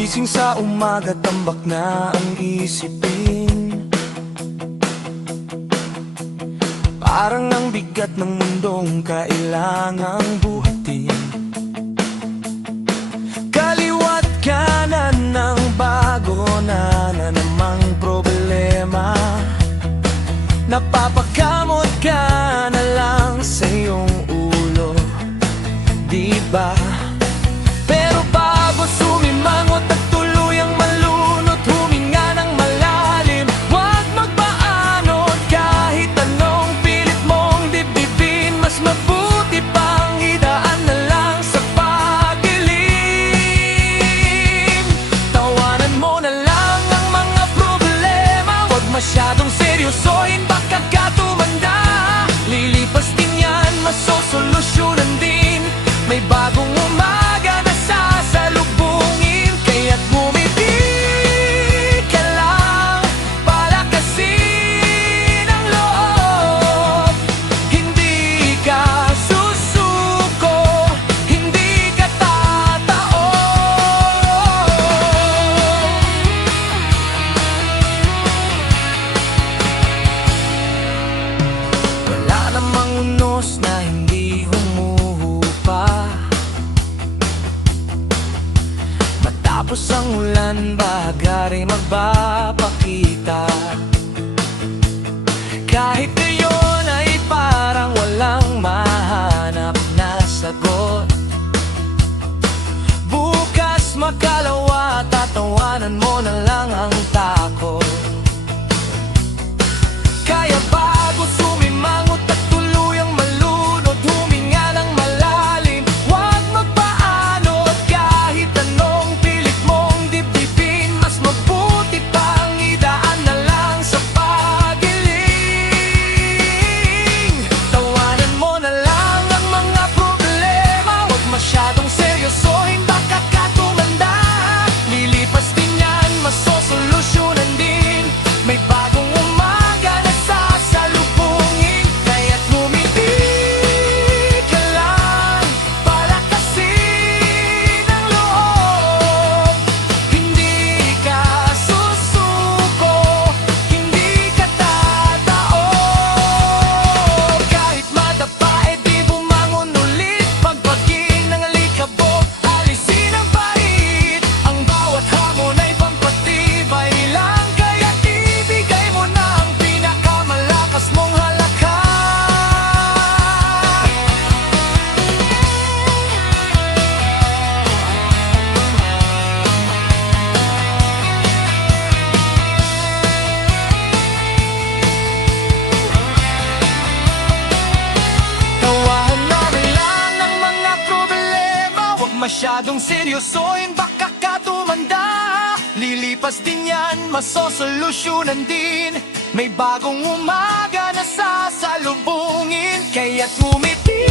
Gising sa umaga, tambak na ang isipin. Parang ang bigat ng mundong kailangang buhatin. Kaliwat kanan ng bago na namang problema. Napapakamot ka na lang sa iyong ulo, di ba? Pero bago sumimangot at tuluyang malunod, huminga ng malalim, huwag magpaanod. Kahit anong pilit mong dibdibin, mas mabuti pang idaan na lang sa pagdilim. Tawanan mo na lang ang mga problema, huwag masyadong seryosohin, baka ka tumanda. Lilipas din yan, masosolusyonan din. May bagong umaga na sasalubungin, kaya't ngumiti ka lang, palakasin ang loob. Hindi ka susuko, hindi ka tatao. Wala namang unos na hindi humuhupa. Matapos ang ulan, bahagari magpapakita. Kahit ngayon ay parang walang mahanap na sagot. Bukas makalawa, tatawanan mo na lang ang takot. Kaya bago sumimangot at tuluyang malunod, huminga ng malalim, huwag magpaanod. Kahit anong pilit mong dibdibin, mas mabuti pang idaan na lang sa pagdilim. Tawanan mo na lang ang mga problema, huwag masyadong seryosohin, baka ka tumanda. Lilipas din yan, masosolusyonan din. May bagong umaga na sasalubungin, kaya't ngumiti ka lang, palakasin ang loob. Hindi ka susuko, hindi ka tatao. Kahit madapa, di bumangon ulit. Pagpagin ng alikabok, alisin ang pait. Ang bawat hamon ay pampatibay lang, kaya't ibigay mo na ang pinakamalakas mong halakhak. Tawanan lang ang mga problema, huwag masyadong seryosohin, baka ka tumanda. Lilipas din yan, masosolusyonan din. May bagong umaga na sasalubungin, kaya't ngumiti